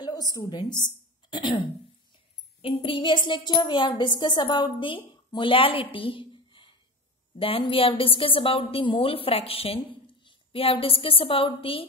Hello students. In previous lecture we have discussed about the molality, then we have discussed about the mole fraction, we have discussed about the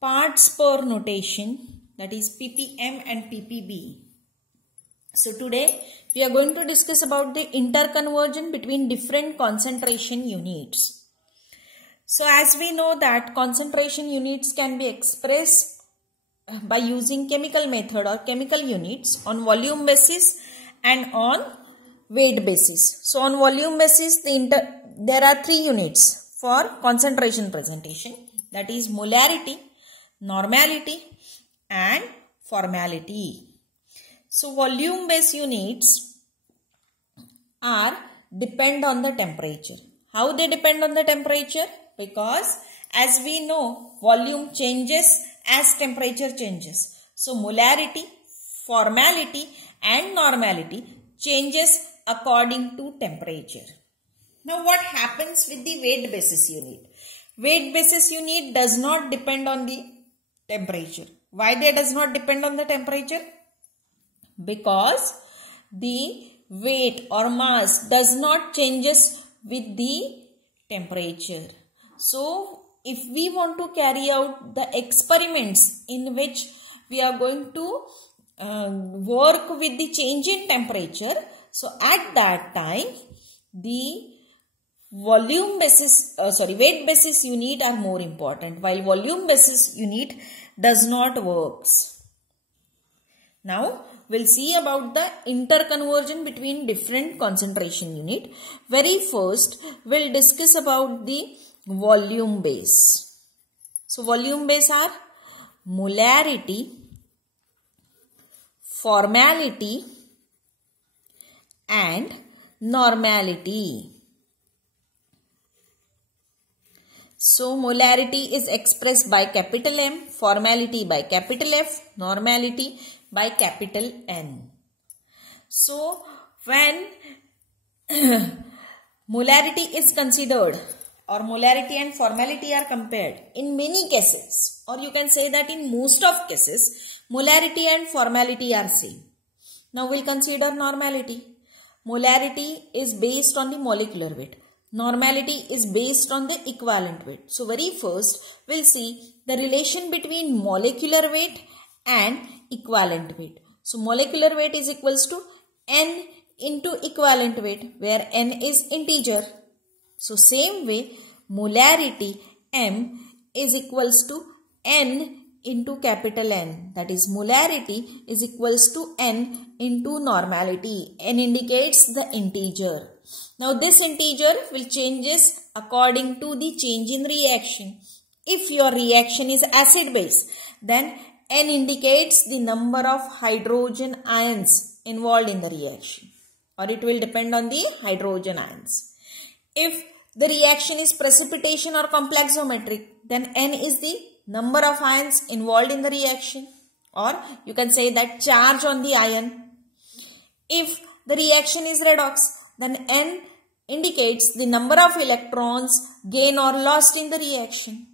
parts per notation, that is ppm and ppb. So today we are going to discuss about the interconversion between different concentration units. So as we know that concentration units can be expressed by using chemical method or chemical units on volume basis and on weight basis. So on volume basis there are three units for concentration presentation, that is molarity, normality and formality. So volume based units are depend on the temperature. How they depend on the temperature? Because as we know volume changes as temperature changes. So molarity, formality and normality changes according to temperature. Now what happens with the weight basis unit? Weight basis unit does not depend on the temperature. Why they does not depend on the temperature? Because the weight or mass does not changes with the temperature. So if we want to carry out the experiments in which we are going to work with the change in temperature, so at that time the weight basis unit are more important, while volume basis unit does not works. Now we'll see about the interconversion between different concentration unit. Very first we'll discuss about the volume base. So volume base are molarity, formality and normality. So molarity is expressed by capital M, formality by capital F, normality by capital N. So when molarity is considered or molarity and formality are compared, in many cases, or you can say that in most of cases, molarity and formality are same. Now we'll consider normality. Molarity is based on the molecular weight. Normality is based on the equivalent weight. So very first we'll see the relation between molecular weight and equivalent weight. So molecular weight is equals to N into equivalent weight, where N is integer. So same way molarity M is equals to N into capital N, that is molarity is equals to N into normality. N indicates the integer. Now this integer will changes according to the change in reaction. If your reaction is acid base, then N indicates the number of hydrogen ions involved in the reaction, or it will depend on the hydrogen ions. If the reaction is precipitation or complexometric, then N is the number of ions involved in the reaction, or you can say that charge on the ion. If the reaction is redox, then N indicates the number of electrons gained or lost in the reaction.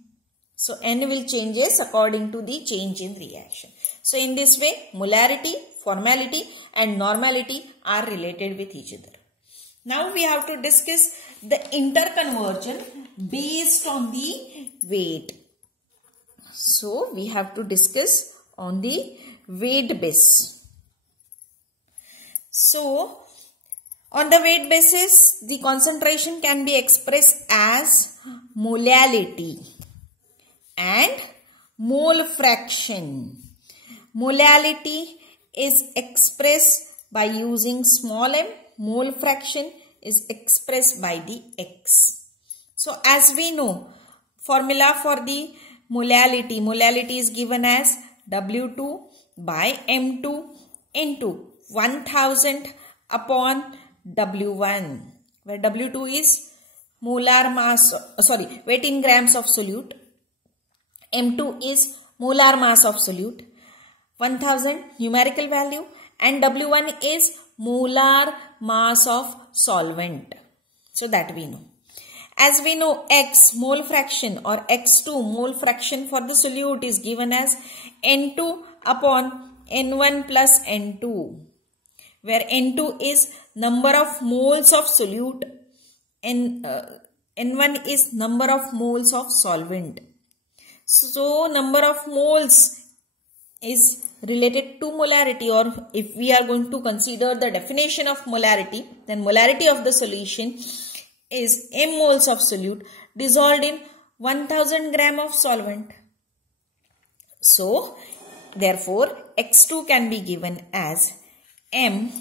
So N will changes according to the change in reaction. So in this way molarity, formality and normality are related with each other. Now we have to discuss the interconversion based on the weight. So we have to discuss on the weight base. So on the weight basis, the concentration can be expressed as molality and mole fraction. Molality is expressed by using small m, mole fraction is expressed by the x. So as we know, formula for the molality is given as W2 by M2 into 1000 upon W1, where W2 is molar mass, weight in grams of solute, M2 is molar mass of solute, 1000 numerical value, and W1 is molar mass of solvent. So that we know. As we know, X mole fraction or X2 mole fraction for the solute is given as N2 upon N1 plus N2, where N2 is number of moles of solute and N1 is number of moles of solvent. So, number of moles is related to molarity, or if we are going to consider the definition of molarity, then molarity of the solution is m moles of solute dissolved in 1000 gram of solvent. So, therefore, X2 can be given as m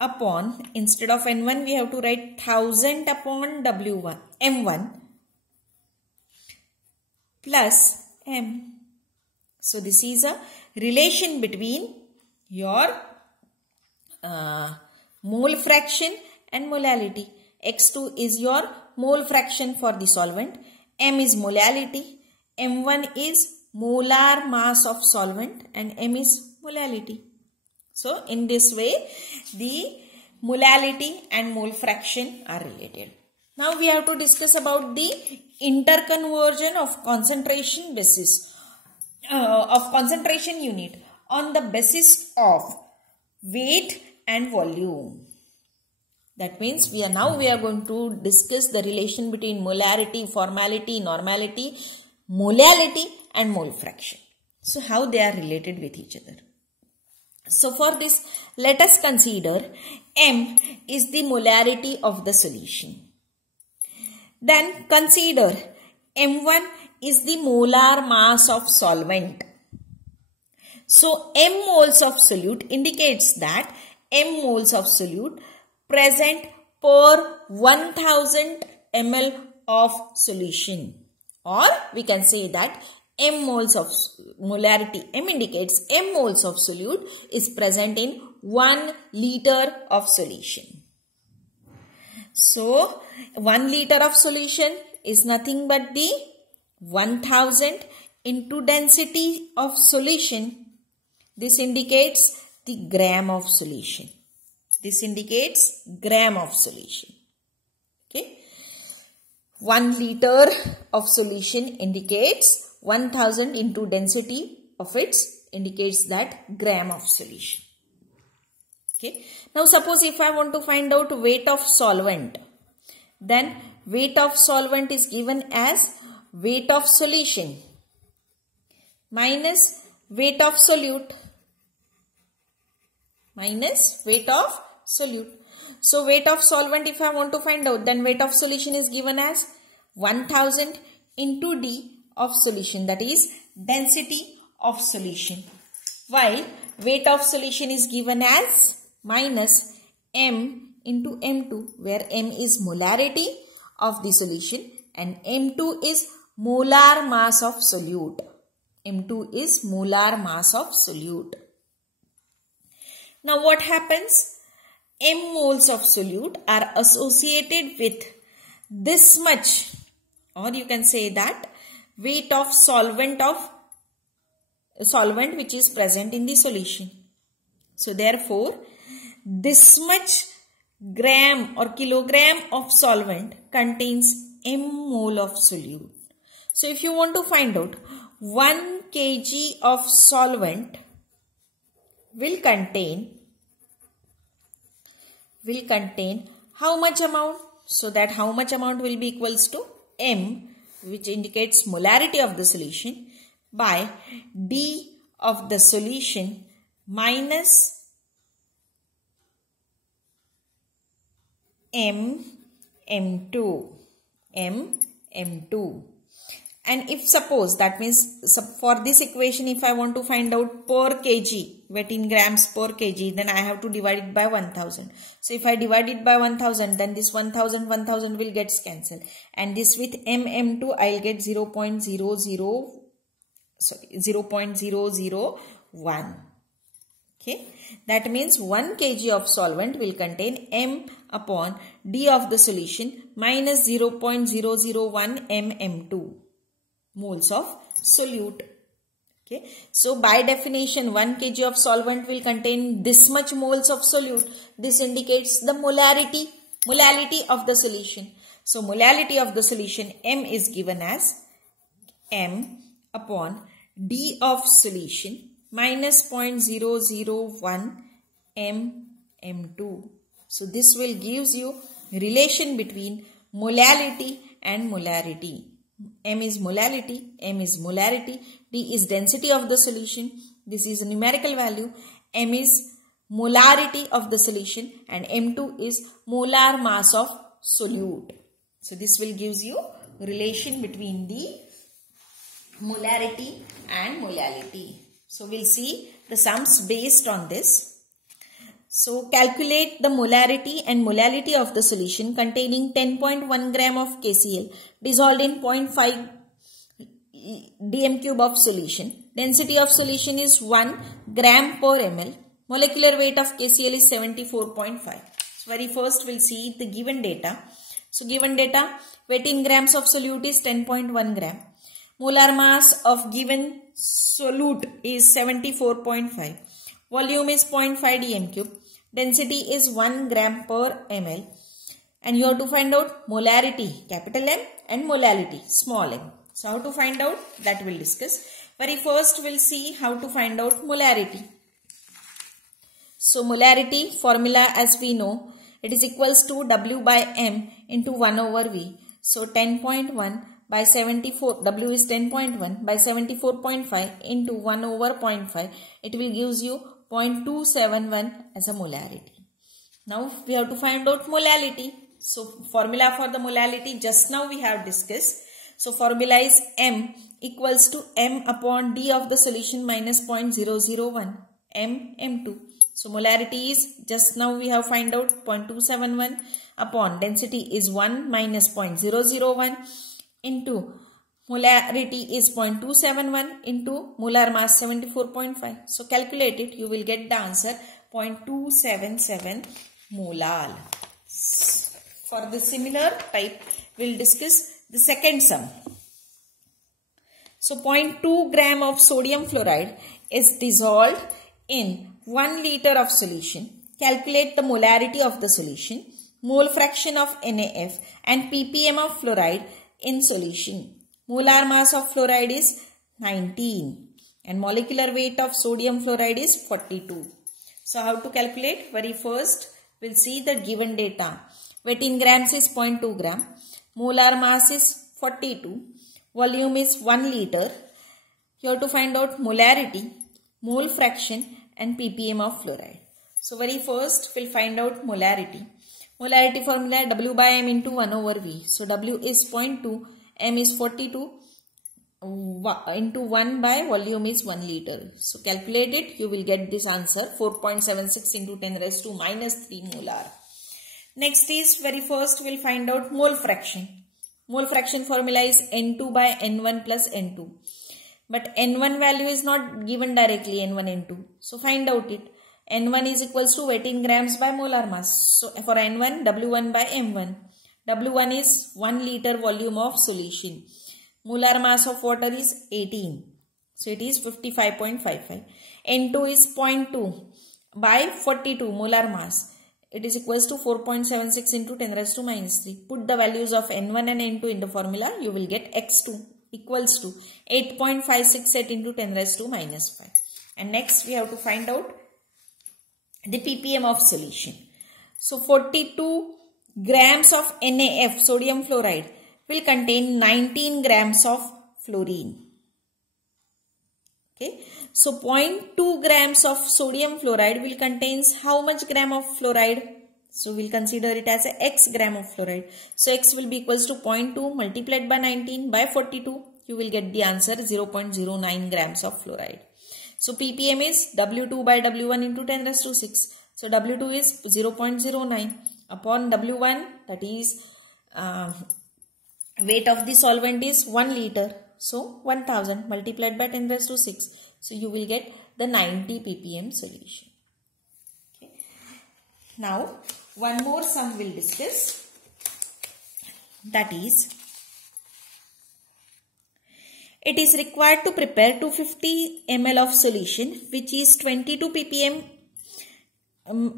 upon, instead of N1 we have to write 1000 upon W1, M1 plus M. So, this is a relation between your mole fraction and molality. X2 is your mole fraction for the solvent, M is molality, M1 is molar mass of solvent and M is molality. So, in this way, the molality and mole fraction are related. Now, we have to discuss about the interconversion of concentration basis, of concentration unit on the basis of weight and volume. That means we are going to discuss the relation between molarity, formality, normality, molality and mole fraction. So, how they are related with each other. So, for this, let us consider M is the molarity of the solution. Then consider M1 is the molar mass of solvent. So, M moles of solute indicates that M moles of solute present per 1000 ml of solution, or we can say that M moles of molarity, M indicates M moles of solute is present in 1 liter of solution. So, 1 liter of solution is nothing but the 1000 into density of solution. This indicates the gram of solution. This indicates gram of solution. Okay. 1 liter of solution indicates 1000 into density of its indicates that gram of solution. Okay. Now, suppose if I want to find out weight of solvent, then weight of solvent is given as weight of solution minus weight of solute minus weight of solute. So, weight of solvent if I want to find out, then weight of solution is given as 1000 into D of solution, that is density of solution, while weight of solution is given as minus M into M2, where M is molarity of the solution and M2 is molar mass of solute. M2 is molar mass of solute. Now, what happens? M moles of solute are associated with this much, or you can say that weight of solvent which is present in the solution. So, therefore, this much gram or kilogram of solvent contains M mole of solute. So, if you want to find out 1 kg of solvent will contain how much amount? So, that how much amount will be equals to M, which indicates molarity of the solution, by D of the solution minus M2. And if suppose, that means for this equation, if I want to find out per kg, weight in grams per kg, then I have to divide it by 1000. So, if I divide it by 1000, then this 1000 will get cancelled. And this with M2, I will get 0.001. Okay. That means 1 kg of solvent will contain M upon D of the solution minus 0.001 M2 moles of solute. Okay. So, by definition, 1 kg of solvent will contain this much moles of solute. This indicates the molality of the solution. So molality of the solution M is given as M upon D of solution minus 0.001 M2. So this will gives you relation between molality and molarity. M is molality, M is molarity, D is density of the solution. This is a numerical value. M is molarity of the solution and M2 is molar mass of solute. So this will gives you relation between the molarity and molality. So we'll see the sums based on this. So calculate the molarity and molality of the solution containing 10.1 gram of KCl dissolved in 0.5 dm cube of solution. Density of solution is 1 gram per ml. Molecular weight of KCl is 74.5. So very first we'll see the given data. So given data, weight in grams of solute is 10.1 gram. Molar mass of given solute is 74.5. Volume is 0.5 dm cube. Density is 1 gram per ml. And you have to find out molarity, capital M, and molality, small m. So how to find out, that we'll discuss. Very first we'll see how to find out molarity. So molarity formula, as we know, it is equals to W by M into 1 over V. So 10.1 by 74, W is 10.1 by 74.5 into 1 over 0.5. It will gives you 0.271 as a molarity. Now we have to find out molality. So formula for the molality just now we have discussed. So formula is M equals to M upon D of the solution minus 0.001 M2. So molarity is just now we have find out 0.271 upon density is 1 minus 0.001 into molarity is 0.271 into molar mass 74.5. So calculate it, you will get the answer 0.277 molal. For the similar type, we will discuss the second sum. So 0.2 gram of sodium fluoride is dissolved in 1 liter of solution. Calculate the molarity of the solution, mole fraction of NaF and ppm of fluoride in solution. Molar mass of fluoride is 19 and molecular weight of sodium fluoride is 42. So how to calculate? Very first we'll see the given data. Weight in grams is 0.2 gram. Molar mass is 42. Volume is 1 liter. You have to find out molarity, mole fraction and ppm of fluoride. So very first we'll find out molarity. Molarity formula W by M into 1 over V. So W is 0.2, M is 42 into 1 by volume is 1 liter. So calculate it, you will get this answer 4.76 into 10 raised to minus 3 molar. Next is very first we'll find out mole fraction. Mole fraction formula is N2 by N1 plus N2. But N1 value is not given directly, N1, N2. So find out it. N1 is equals to weight in grams by molar mass. So for N1, W1 by M1. W1 is 1 liter volume of solution. Molar mass of water is 18. So it is 55.55. N2 is 0.2 by 42 molar mass. It is equals to 4.76 into 10 raised to minus 3. Put the values of N1 and N2 in the formula. You will get X2 equals to 8.568 into 10 raised to minus 5. And next we have to find out the ppm of solution. So 42 grams of NaF, sodium fluoride, will contain 19 grams of fluorine. Okay. So 0.2 grams of sodium fluoride will contains how much gram of fluoride? So we'll consider it as a X gram of fluoride. So X will be equals to 0.2 multiplied by 19 by 42. You will get the answer 0.09 grams of fluoride. So ppm is W2 by W1 into 10 raised to 6. So W2 is 0.09 upon W1, that is weight of the solvent is 1 liter. So 1000 multiplied by 10 raised to 6. So you will get the 90 ppm solution. Okay. Now one more sum we'll discuss. That is, it is required to prepare 250 ml of solution which is 22 ppm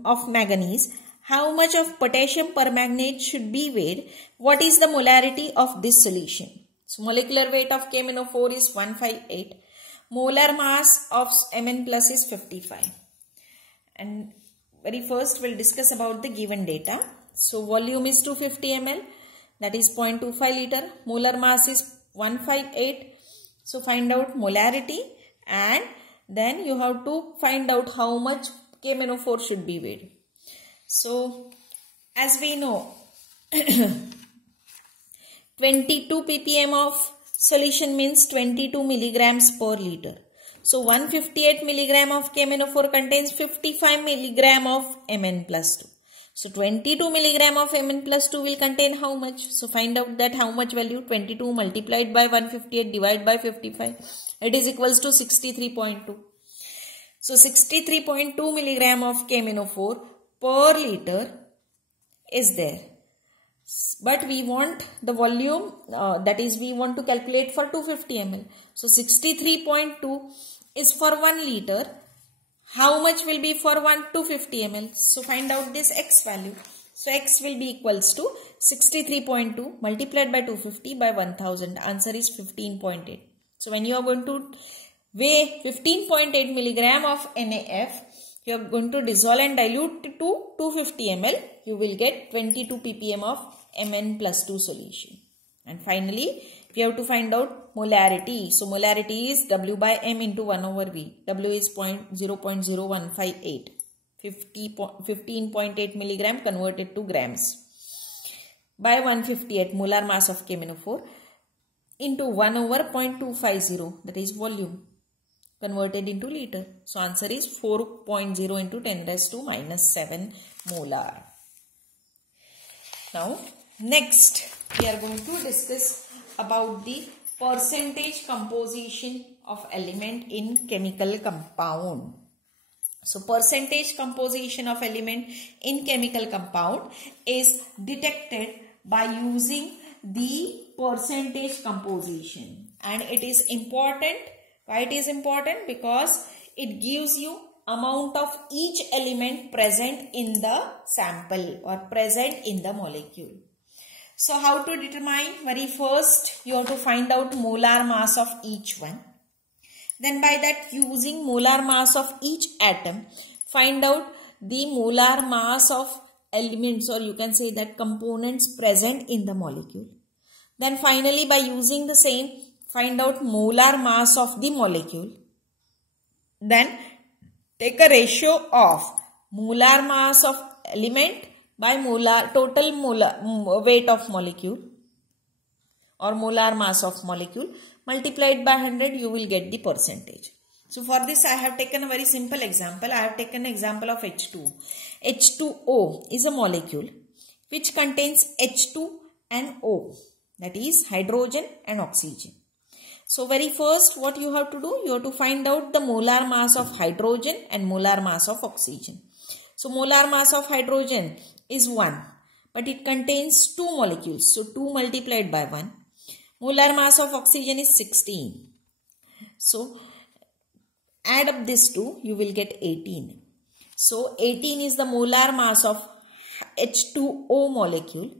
of manganese. how much of potassium permanganate should be weighed? What is the molarity of this solution? So molecular weight of KMnO4 is 158. Molar mass of Mn plus is 55. And very first we'll discuss about the given data. So volume is 250 ml, that is 0.25 liter. Molar mass is 158. So find out molarity, and then you have to find out how much KMnO4 should be weighed. So as we know, 22 ppm of solution means 22 milligrams per liter. So 158 milligram of KMnO4 contains 55 milligram of Mn plus 2. So 22 milligram of Mn plus 2 will contain how much? So find out that how much value. 22 multiplied by 158 divided by 55. It is equals to 63.2. So 63.2 milligram of KMnO4 per liter is there. But we want the volume, that is we want to calculate for 250 ml. So 63.2 is for 1 liter. How much will be for 250 ml? So find out this x value. So x will be equals to 63.2 multiplied by 250 by 1000. Answer is 15.8. So when you are going to weigh 15.8 milligram of NaF, you are going to dissolve and dilute to 250 ml. You will get 22 ppm of Mn plus 2 solution. And finally, we have to find out molarity. So molarity is W by M into 1 over V. W is 0.0158. 15.8 milligram converted to grams by 158 molar mass of KMnO4 into 1 over 0.250, that is volume, converted into liter. So answer is 4.0 into 10 raised to minus 7 molar. Now next we are going to discuss about the percentage composition of element in chemical compound. So percentage composition of element in chemical compound is detected by using the percentage composition, and it is important. Why it is important? Because it gives you amount of each element present in the sample or present in the molecule. So how to determine? Very first you have to find out molar mass of each one. Then by that, using molar mass of each atom, find out the molar mass of elements, or you can say that components present in the molecule. Then finally by using the same, find out molar mass of the molecule. Then take a ratio of molar mass of element by total molar weight of molecule or molar mass of molecule, multiplied by 100, you will get the percentage. So for this I have taken a very simple example. I have taken an example of H2. H2O is a molecule which contains H2 and O, that is hydrogen and oxygen. So very first what you have to do, you have to find out the molar mass of hydrogen and molar mass of oxygen. So molar mass of hydrogen is 1, but it contains 2 molecules. So 2 multiplied by 1. Molar mass of oxygen is 16. So add up this 2, you will get 18. So 18 is the molar mass of H2O molecule.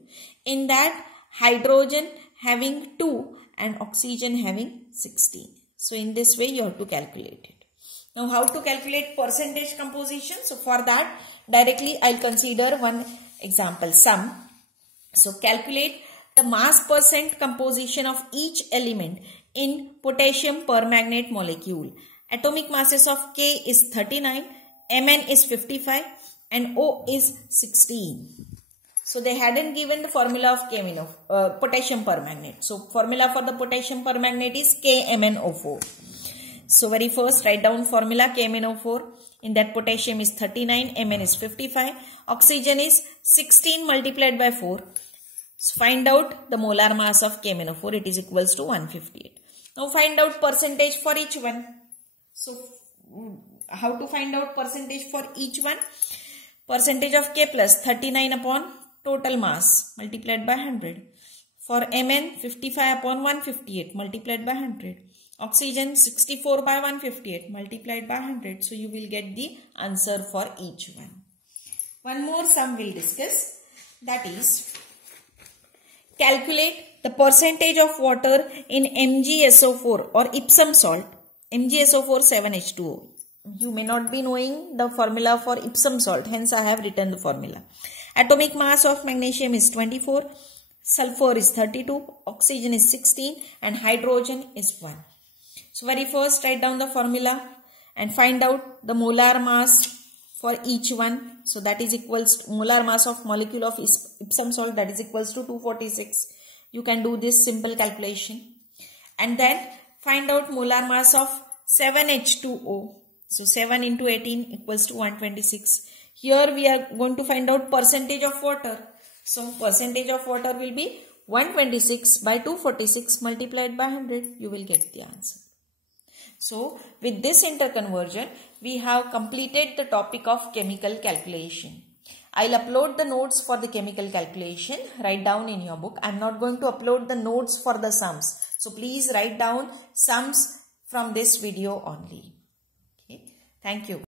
In that, hydrogen having 2 and oxygen having 16. So in this way you have to calculate it. Now how to calculate percentage composition? So for that, directly I'll consider one example, sum. So calculate the mass percent composition of each element in potassium permanganate molecule. Atomic masses of K is 39, Mn is 55 and O is 16. So they hadn't given the formula of potassium permanganate. So formula for the potassium permanganate is KMnO4. So very first write down formula KMnO4. In that potassium is 39, Mn is 55, oxygen is 16 multiplied by 4. So find out the molar mass of KMnO4. It is equals to 158. Now find out percentage for each one. So how to find out percentage for each one? Percentage of K plus 39 upon total mass multiplied by 100. For Mn 55 upon 158 multiplied by 100. Oxygen 64 by 158 multiplied by 100. So you will get the answer for each one. one more sum we'll discuss, that is calculate the percentage of water in MgSO4 or Epsom salt, MgSO4 7H2O. You may not be knowing the formula for Epsom salt, hence I have written the formula. Atomic mass of magnesium is 24, sulfur is 32, oxygen is 16 and hydrogen is 1. So very first write down the formula and find out the molar mass for each one. So that is equals to molar mass of molecule of Epsom salt, that is equals to 246. You can do this simple calculation. And then find out molar mass of 7H2O. So 7 into 18 equals to 126. Here we are going to find out percentage of water. So percentage of water will be 126 by 246 multiplied by 100. You will get the answer. So with this interconversion, we have completed the topic of chemical calculation. I'll upload the notes for the chemical calculation. Write down in your book. I'm not going to upload the notes for the sums. So please write down sums from this video only. Okay. Thank you.